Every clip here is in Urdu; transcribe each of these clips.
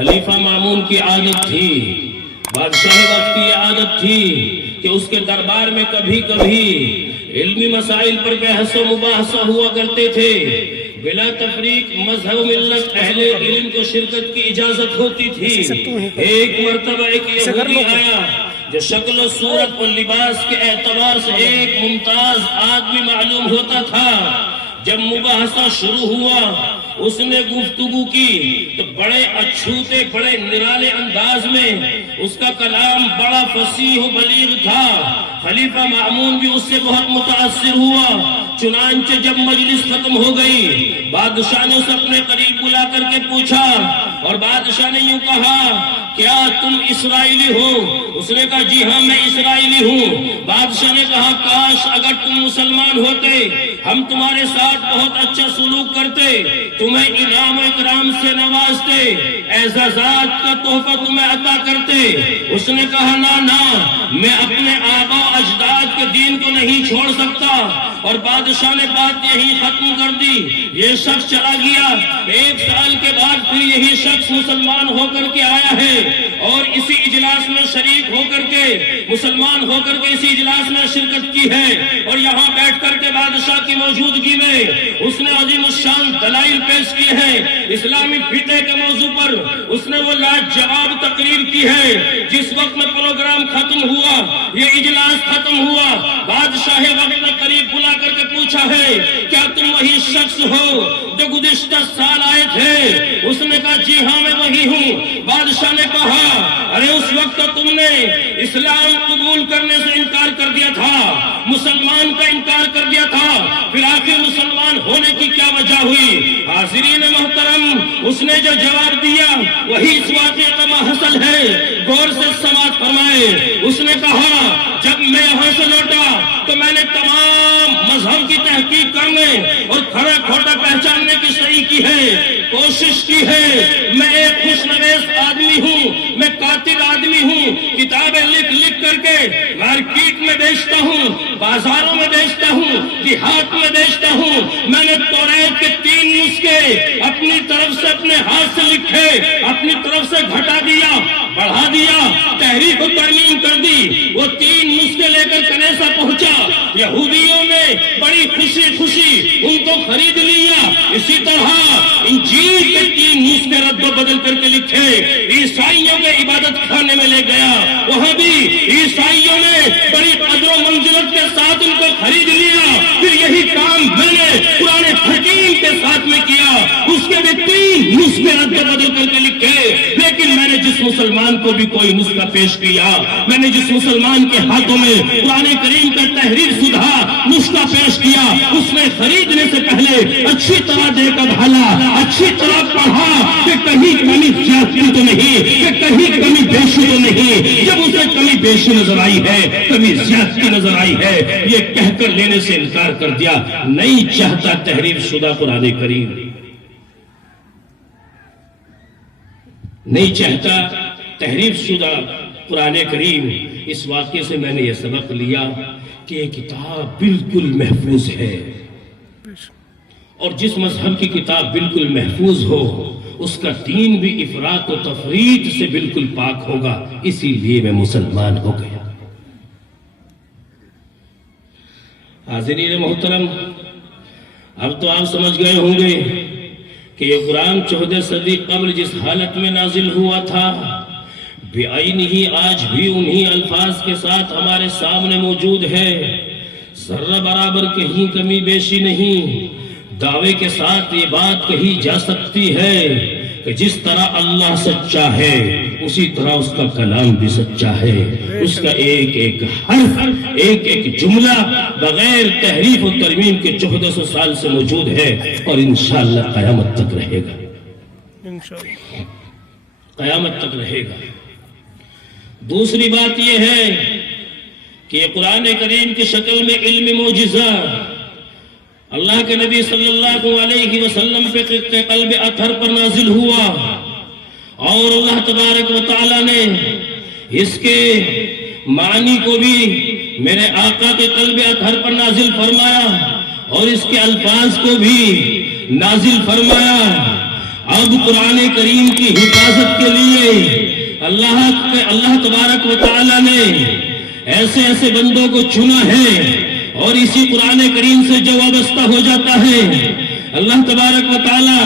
خلیفہ مامون کی عادت تھی، بادشاہ وقت کی عادت تھی کہ اس کے دربار میں کبھی کبھی علمی مسائل پر بحث و مباحثہ ہوا کرتے تھے، بلا تفریق مذہب و ملت اہل علم کو شرکت کی اجازت ہوتی تھی۔ ایک مرتبہ ایک یہودی آیا جو شکل و صورت اور لباس کے اعتبار سے ایک ممتاز آدمی معلوم ہوتا تھا۔ جب مباحثہ شروع ہوا اس نے گفتگو کی تو بڑے اچھوتے بڑے نرالے انداز میں اس کا کلام بڑا فصیح و بلیغ تھا۔ خلیفہ مامون بھی اس سے بہت متاثر ہوا۔ چنانچہ جب مجلس ختم ہو گئی بادشاہ نے اسے اپنے قریب بلا کر کے پوچھا اور بادشاہ نے یوں کہا، کیا تم اسرائیلی ہو؟ اس نے کہا جی ہاں میں اسرائیلی ہوں۔ بادشاہ نے کہا کاش اگر تم مسلمان ہوتے ہم تمہارے ساتھ بہت اچھا سلوک کرتے، تمہیں انعام و اکرام سے نوازتے، اعزازات کا تحفہ تمہیں عطا کرتے۔ اس نے کہا نہ میں اپنے آبا و اجداد کے دین کو نہیں چھوڑ سکتا، اور بادشاہ نے بات یہی ختم کر دی۔ یہ شخص چلا گیا۔ ایک سال کے بعد پھر یہی شخص مسلمان ہو کر کے آیا ہے اور اسی اجلاس میں شریک ہو کر کے مسلمان ہو کر کے اسی اجلاس میں شرکت کی ہے، اور یہاں بیٹھ کر کے بادشاہ کی موجودگی میں اس نے عظیم الشان دلائل پیش کی ہے۔ اسلامی فقہ کے موضوع پر اس نے وہ لاجواب تقریر کی ہے۔ جس وقت میں پروگرام ختم ہوا، یہ اجلاس ختم ہوا، بادشاہ وقت نے قریب بلا کر کے پوچھا ہے کیا تم وہی شخص ہو جو گزشتہ سال آئے تھے؟ اس نے کہا جی ہاں میں وہی ہوں۔ بادشاہ نے کہا ارے اس وقت تو تم نے اسلام قبول کرنے سے انکار کر دیا تھا، مسلمان کا انکار کر دیا تھا، پھر آخر مسلمان ہونے کی کیا وجہ ہوئی؟ حاضرین محترم، اس نے جو جواب دیا وہی اس واقعے کا محصل ہے، غور سے سماعت فرمائے۔ اس نے کہا جب میں یہاں سے لوٹا تو میں نے تمام مذہب کی تحقیق کرنے اور کھڑا کھوٹا پہچاننے کی صحیح کی ہے، کوشش کی ہے۔ میں ایک خوش نویس آدمی ہوں، میں قاتل آدمی ہوں، کتابیں لکھ لکھ کر کے مارکیٹ میں بیچتا ہوں، بازاروں میں بیچتا ہوں، دیہات میں بیچتا ہوں۔ میں نے توریت کے 3 نسخے اپنی طرف سے اپنے ہاتھ سے لکھے، اپنی طرف سے گھٹا دیا، بڑھا دیا، تحریف و ترمیم کر دی۔ وہ 3 نسخے لے کر کنیسہ پہنچا، یہودیوں نے بڑی خوشی خوشی ان کو خرید لیا۔ اسی طرح انجیل کے 3 نسخے رد و بدل کر کے لکھے، عیسائیوں کے عبادت خانے میں لے گیا، وہاں بھی عیسائیوں نے بڑی قدر و منزلت کے ساتھ ان کو خرید لیا۔ پھر یہی کام میں نے قرآن حکیم کے ساتھ میں کیا، اس کے بھی 3 نسخے رد و بدل کر کے لکھے، لیکن میں نے جس مسلمان کو بھی کوئی نسخہ پیش کیا، میں نے جس مسلمان کے ہاتھوں میں قرآن کریم کا تحریر شدہ نسخہ پیش کیا، اس نے خریدنے سے پہلے اچھی طرح دیکھا بھالا، اچھی طرح پڑھا کہ کہیں کمی زیادتی تو نہیں، کہ کہیں کمی بیشی تو نہیں۔ جب اسے کمی بیشی نظر آئی ہے، کمی زیادتی نظر آئی ہے، یہ کہہ کر لینے سے انکار کر دیا، نہیں چاہتا تحریر شدہ قرآن کریم، نہیں چاہتا تحریر شدہ قرآن کریم۔ اس واقعے سے میں نے یہ سبق لیا کہ یہ کتاب بالکل محفوظ ہے، اور جس مذہب کی کتاب بالکل محفوظ ہو اس کا دین بھی افراط و تفریط سے بالکل پاک ہوگا۔ اسی لیے میں مسلمان ہو گیا۔ حاضرین محترم، اب تو آپ سمجھ گئے ہوں گے کہ یہ قرآن 14 صدی قبل جس حالت میں نازل ہوا تھا بعینہ ہی آج بھی انہی الفاظ کے ساتھ ہمارے سامنے موجود ہے، ذرہ برابر کہیں کمی بیشی نہیں۔ دعوے کے ساتھ یہ بات کہی جا سکتی ہے کہ جس طرح اللہ سچا ہے اسی طرح اس کا کلام بھی سچا ہے، اس کا ایک ایک حرف، ایک ایک جملہ بغیر تحریف و ترمیم کے 1400 سال سے موجود ہے، اور انشاءاللہ قیامت تک رہے گا، قیامت تک رہے گا۔ دوسری بات یہ ہے کہ یہ قرآن کریم کی شکل میں علمی معجزہ اللہ کے نبی صلی اللہ علیہ وسلم پہ قلب اطہر پر نازل ہوا، اور اللہ تبارک و تعالی نے اس کے معنی کو بھی میرے آقا کے قلب اطہر پر نازل فرمایا، اور اس کے الفاظ کو بھی نازل فرمایا۔ اب قرآن کریم کی حفاظت کے لیے اللہ تبارک و تعالی نے ایسے ایسے بندوں کو چنا ہے، اور اسی قرآن کریم سے جو وابستہ ہو جاتا ہے اللہ تبارک و تعالی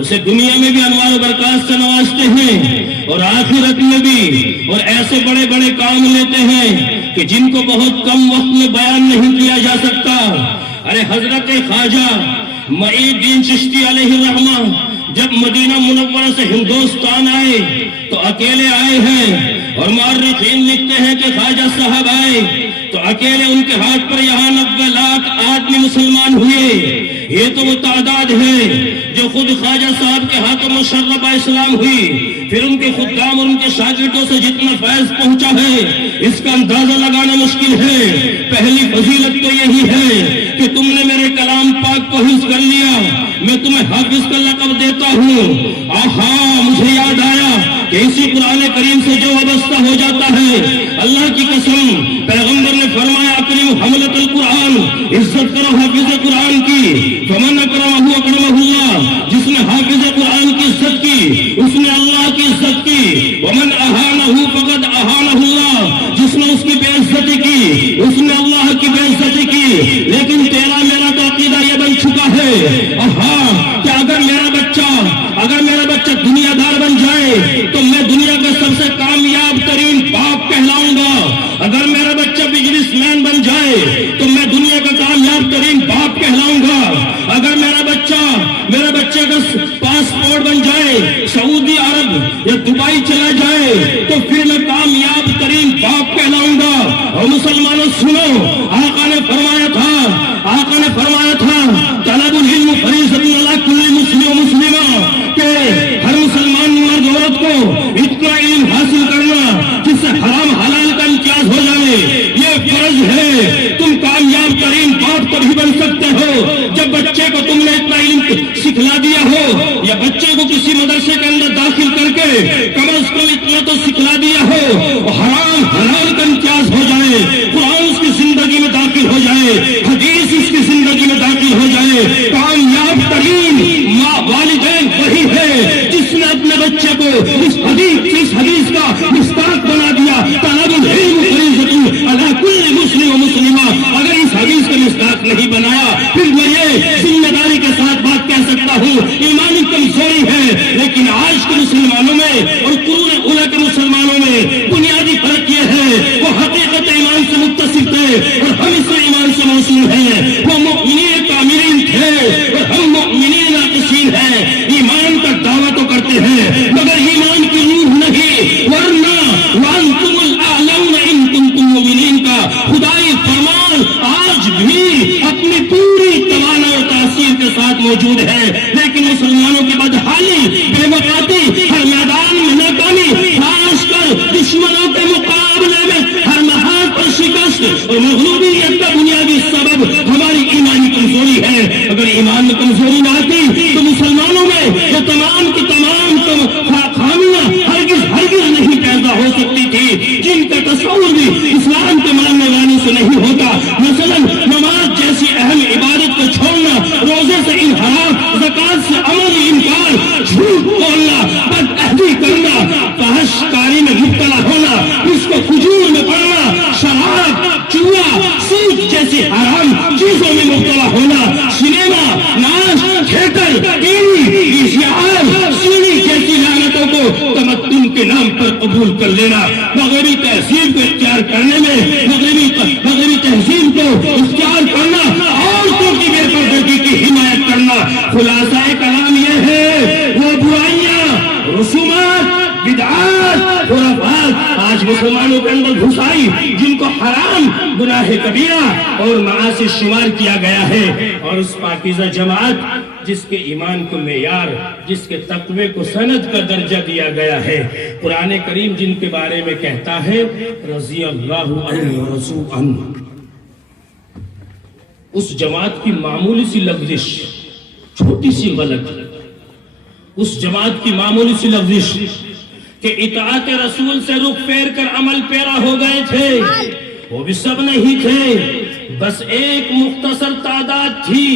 اسے دنیا میں بھی انوار و برکات سے نوازتے ہیں اور آخرت میں بھی، اور ایسے بڑے بڑے کام لیتے ہیں کہ جن کو بہت کم وقت میں بیان نہیں کیا جا سکتا۔ ارے حضرت خواجہ معین الدین چشتی علیہ الرحمہ جب مدینہ منورہ سے ہندوستان آئے تو اکیلے آئے ہیں، اور مورخین لکھتے ہیں کہ خواجہ صاحب آئے تو اکیلے ان کے ہاتھ پر یہاں 90 لاکھ آدمی مسلمان ہوئے۔ یہ تو وہ تعداد ہے جو خود خواجہ صاحب کے ہاتھوں مشربہ اسلام ہوئی، پھر ان کے خدام اور ان کے شاگردوں سے جتنا فیض پہنچا ہے اس کا اندازہ لگانا مشکل ہے۔ پہلی فضیلت تو یہی ہے کہ تم نے میرے کلام پاک کو حفظ کر لیا، میں تمہیں حافظ کا لقب دیتا ہوں۔ آہا، مجھے یاد آیا کہ اسی قرآن کریم سے جو وابستہ ہو جاتا ہے، اللہ کی قسم پیغمبر نے فرمایا اکرم حملۃ القرآن، عزت کرو حافظ قرآن کی، فمن اکرمہ اکرمہ اللہ، جس نے حافظ قرآن کی عزت کی اس نے اللہ کی عزت کی، ومن اہانہ فقد اہانہ اللہ، جس نے اس کی بے عزتی کی اس نے اللہ کی بے عزتی کی۔ لیکن تیرا میرا تو عقیدہ یہ بن چکا ہے کہ اگر میرا بچہ دنیا دار بن جائے تو میں دنیا کا سب سے کامیاب ترین باپ کہلاؤں گا، اگر میرا بچہ بزنس مین بن جائے تو میں دنیا کا کامیاب ترین باپ کہلاؤں گا، اگر میرا بچہ کا پاسپورٹ بن جائے سعودی عرب یا دبئی چلا جائے تو پھر میں کامیاب ترین باپ کہلاؤں گا۔ اور مسلمانوں سنو، آقا نے فرمایا تھا طلب العلم فریضۃ علی کل مسلم و مسلمہ، کہ ہر مسلمان مرد عورت کو اتنا علم حاصل کرنا جس سے حرام حلال کا امتیاز ہو جائے، یہ فرض ہے۔ تم کامیاب ترین باپ تبھی بن سکتے ہو جب بچے کو تم نے اتنا علم سکھلا دیا ہو، یا بچے کو کسی مدرسے کے اندر داخل کر کے کم از کم اتنا تو سکھلا دیا ہو، حرام حلال کا امتیاز ہو جائے، قرآن اس کی زندگی میں داخل ہو جائے، حدیث اس کی زندگی میں داخل ہو جائے۔ کامیاب ترین والدین وہی ہے جس نے اپنے بچے کو اس حدیث کا مستحق بنا دیا، طلب العلم فریضۃ علی کل مسلم و مسلمہ۔ اگر اس حدیث کا مستحق نہیں بنایا پھر میں یہ ذمہ داری کے ساتھ بات کہہ سکتا ہوں، ایمانی کمزوری ہے۔ لیکن آج کے مسلمانوں میں اور قرون اولیٰ کے مسلمانوں میں بنیادی فرق یہ ہے، وہ حقیقت ایمان سے متصف تھے اور ہم اس ایمان سے موصول ہیں، وہ مؤمنین کاملین تھے اور ہم مؤمنین ناقصین ہیں۔ ایمان کا دعویٰ تو کرتے ہیں مگر ایمان کی روح نہیں، ورنہ وانتم الاعلون ان کنتم مؤمنین کا خدائی فرمان آج بھی اپنی پوری توانائی اور تاثیر کے ساتھ موجود ہے۔ لیکن مسلمانوں کی بدحالی، بے وفاقی، ہر میدان میں ناکامی، خاص کر دشمنوں کے مقابلے میں ہر محاذ پر شکست اور مغلوبیت کا بنیادی سبب ہماری ایمانی کمزوری ہے۔ اگر ایمان میں کمزوری نہ آتی تو مسلمانوں میں یہ تمام کی تمام خامیاں ہرگز نہیں پیدا ہو سکتی تھی، جن کا تصور بھی اسلام کے ماننے والوں سے نہیں ہوتا۔ مثلا نماز جیسی اہم عبادت کو چھوڑنا، روزے سے انحراف، زکات سے عملی انکار، جھوٹ بولنا، بدعہدی کرنا، فحش کاری میں مبتلا ہونا، اس کو فجور میں پڑنا، شراب، جوا، سود جیسی حرام چیزوں میں مبتلا ہونا، سنیما، ناچ، تھیٹر، ٹی وی، اشعار، سیڑھی جیسی لعنتوں کو تمدن کے نام پر قبول کر لینا، مغربی تہذیب کو اختیار کرنے میں مغربی تہذیب کو اختیار کرنا، عورتوں کی بے پردگی کی حمایت کرنا۔ خلاصہ کلام یہ ہے، وہ برائیاں، رسومات، بدعات، خرافات آج مسلمانوں کے اندر گھس آئی، جن کو حرام، گناہ کبیرہ اور معاصی شمار کیا گیا ہے، اور اس پاکیزہ جماعت جس کے ایمان کو معیار، جس کے تقوی کو سند کا درجہ دیا گیا ہے، قرآن کریم جن کے بارے میں کہتا ہے رضی اللہ عنہ ورضوا عنہ، اس جماعت کی معمولی سی لفظش، چھوٹی سی غلط، اس جماعت کی معمولی سی لفظش کہ اطاعت رسول سے رخ پھیر کر عمل پیرا ہو گئے تھے، وہ بھی سب نہیں تھے، بس ایک مختصر تعداد تھی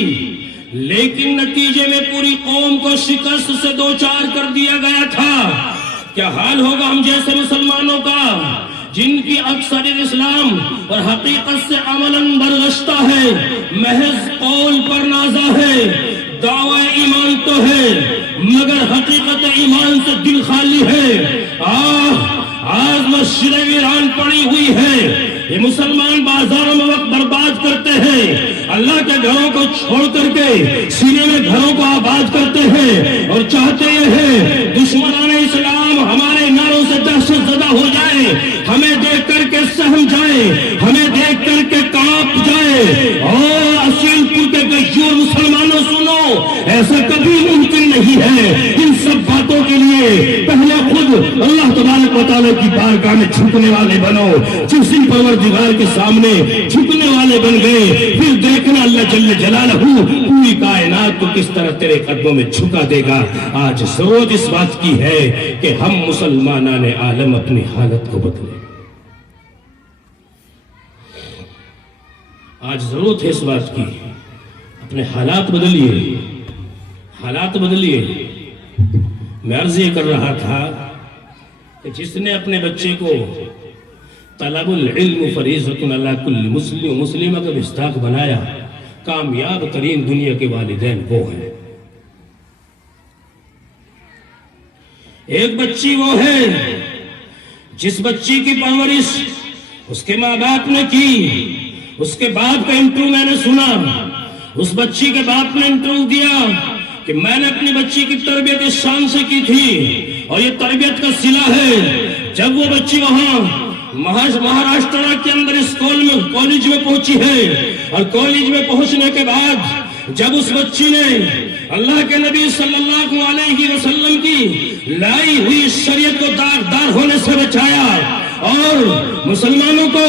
لیکن نتیجے میں پوری قوم کو شکست سے دوچار کر دیا گیا تھا۔ کیا حال ہوگا ہم جیسے مسلمانوں کا جن کی اکثریت اسلام اور حقیقت سے عملاً برگشتہ ہے، محض قول پر نازا ہے، دعوی ایمان تو ہے مگر حقیقت ایمان سے دل خالی ہے۔ آج مسجد ویران پڑی ہوئی ہے، یہ مسلمان بازاروں میں وقت برباد کرتے ہیں، اللہ کے گھروں کو چھوڑ کر کے سینے میں گھروں کو آباد کرتے ہیں، اور چاہتے یہ ہے دشمنان اسلام ہمارے نعروں سے دہشت زدہ ہو جائے، ہمیں دیکھ کر کے سہم جائے، ہمیں دیکھ کر کے کانپ جائے۔ اور اصیل پور کے غیور مسلمانوں سنو، ایسا کبھی ممکن نہیں ہے۔ ان سب باتوں کے لیے پہلے خود اللہ تبارک و تعالیٰ کی بارگاہ میں جھکنے والے بنو، جس پروردگار کے سامنے جھکنے والے بن گئے، پھر دیکھنا اللہ جل جلالہ پوری کائنات کو کس طرح تیرے قدموں میں جھکا دے گا۔ آج ضرورت اس بات کی ہے کہ ہم مسلمانان عالم اپنی حالت کو بدلیں۔ آج ضرورت ہے اس بات کی، اپنے حالات بدلیے، حالات بدلیے۔ میں عرض یہ کر رہا تھا کہ جس نے اپنے بچے کو طلب العلم فریضۃ علی کل مسلم و مسلمہ کا مصداق بنایا، کامیاب ترین دنیا کے والدین وہ ہیں۔ ایک بچی وہ ہے جس بچی کی پرورش اس کے ماں باپ نے کی۔ اس کے باپ کا انٹرویو میں نے سنا، اس بچی کے باپ نے انٹرویو دیا کہ میں نے اپنی بچی کی تربیت اس شان سے کی تھی، اور یہ تربیت کا صلہ ہے۔ جب وہ بچی وہاں مہاراشٹر کے اندر اس کالج میں پہنچی ہے، اور کالج میں پہنچنے کے بعد جب اس بچی نے اللہ کے نبی صلی اللہ علیہ وسلم کی لائی ہوئی شریعت کو داغدار ہونے سے بچایا، اور مسلمانوں کو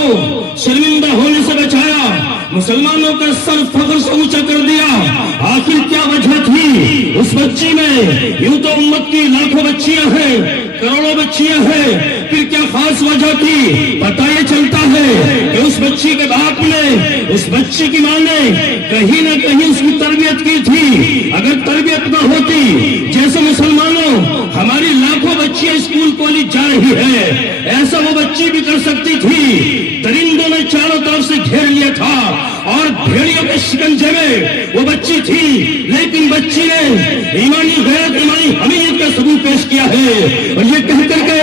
شرمندہ ہونے سے بچایا، مسلمانوں کا سر فخر سے اونچا کر دیا، آخر کیا وجہ تھی اس بچی میں؟ یوں تو امت کی لاکھوں بچیاں ہیں، کروڑوں بچیاں ہیں، پھر کیا خاص وجہ تھی؟ پتہ یہ چلتا ہے کہ اس بچی کے باپ نے، اس بچی کی ماں نے کہیں نہ کہیں اس کی تربیت کی تھی۔ اگر تربیت نہ ہوتی، جیسے مسلمانوں ہماری لاکھوں بچیاں اسکول کالج جا رہی ہے، ایسا وہ بچی بھی کر سکتی تھی۔ درندوں نے چاروں طرف سے گھیر لیا تھا، اور بھیڑیوں کے شکنجے میں وہ بچی تھی، لیکن بچی نے ایمانی غیرت، ایمانی حمیت کا ثبوت پیش کیا ہے، اور یہ کہہ کر کے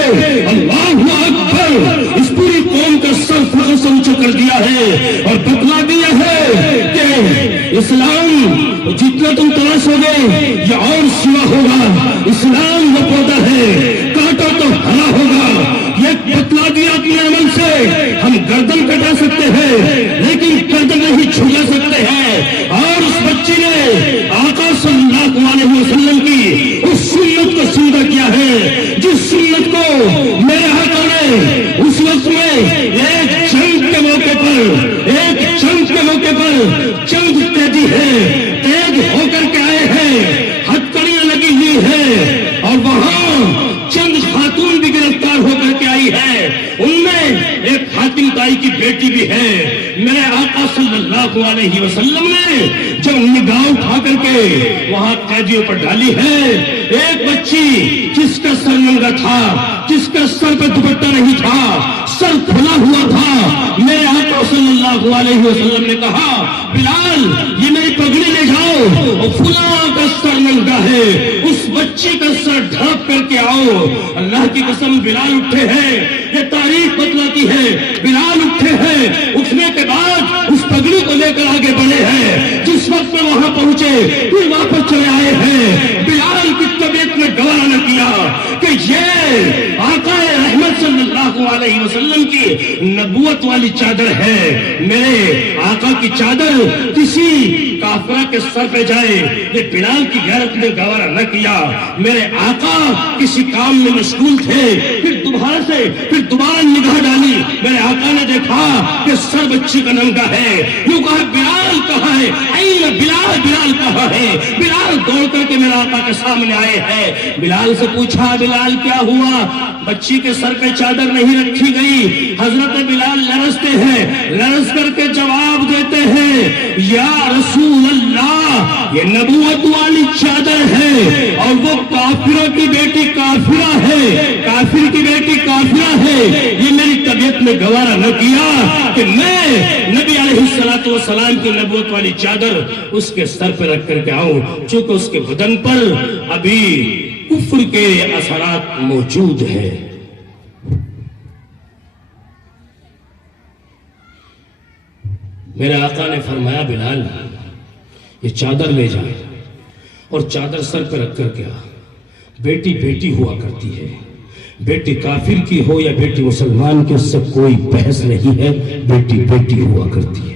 اللہ اکبر اس پوری قوم کا سر فخر سے اونچا کر دیا ہے، اور بتلا دیا ہے کہ اسلام جتنا تم تلاشو گے یہ اور سوا ہوگا، اسلام وہ پودا ہے کاٹو تو ہرا ہوگا۔ یہ بتلا دیا اپنے عمل سے، ہم گردن کٹا سکتے ہیں لیکن گردن نہیں جھکا سکتے ہیں۔ اور اس بچی نے آقا صلی اللہ علیہ وسلم کی اس سنت کو زندہ کیا ہے، جس سنت کو میرے آقا نے اس وقت میں ایک جنگ کے موقع پر جنگ تیزی ہے، تیز ہو کر کے آئے ہیں، ہتھکڑیاں لگی ہوئی ہے، اور وہاں چند خاتون بھی گرفتار ہو کر کے آئی ہے، ان میں ایک حاتم تائی کی بیٹی بھی ہے۔ میرے آقا صلی اللہ علیہ وسلم نے جب نگاہ اٹھا کر کے وہاں قیدیوں پر ڈالی ہے، ایک بچی جس کا سر ننگا تھا، جس کا سر پہ دوپٹہ نہیں تھا، سر کھلا ہوا تھا، میرے آقا صلی اللہ علیہ وسلم نے کہا بلال یہ میری پگڑی لے جاؤ، اور فلاں کا سر ننگا ہے، اس بچی کا سر ڈھانپ کر کے آؤ۔ اللہ کی قسم بلال اٹھے ہیں، یہ تاریخ بتلاتی ہے، بلال اٹھے ہیں، اٹھنے کے بعد اس پگڑی کو لے کر آگے بڑھے ہیں، جس وقت میں وہاں پہنچے پھر واپس چلے آئے ہیں۔ بلال کی طبیعت نے گوارا نہ کیا کہ یہ آقا رحمت صلی اللہ علیہ وسلم کی نبوت والی چادر ہے، میرے آقا کی چادر کسی کافرہ کے سر پہ جائے، یہ بلال کی غیرت نے گوارا نہ کیا۔ میرے آقا کسی کام میں مشغول تھے، پھر دوبارہ نگاہ ڈالی، میرے آقا نے دیکھا کہ سر بچی کا ننگا ہے، یوں کہا بلال کہاں ہے؟ این بلال، بلال کہاں ہے؟ بلال دوڑ کر کے میرے آقا کے سامنے آئے ہیں۔ بلال سے پوچھا بلال کیا ہوا؟ بچی کے سر پہ چادر نہیں رکھی گئی۔ حضرت بلال لرزتے ہیں، لرز کر کے جواب دیتے ہیں یا رسول اللہ یہ نبوت والی چادر ہے اور وہ کافروں کی بیٹی کافرہ ہے، کافر کی بیٹی کافرہ ہے، یہ میری طبیعت میں گوارا نہ کیا کہ میں نبی علیہ السلام کی نبوت والی چادر اس کے سر پہ رکھ کر کے آؤں، چونکہ اس کے بدن پر ابھی کفر کے اثرات موجود ہیں۔ میرے آقا نے فرمایا بلال یہ چادر لے جائے اور چادر سر پہ رکھ کر کے آ، بیٹی بیٹی ہوا کرتی ہے، بیٹی کافر کی ہو یا بیٹی مسلمان کی، اس سے کوئی بحث نہیں ہے، بیٹی بیٹی ہوا کرتی ہے۔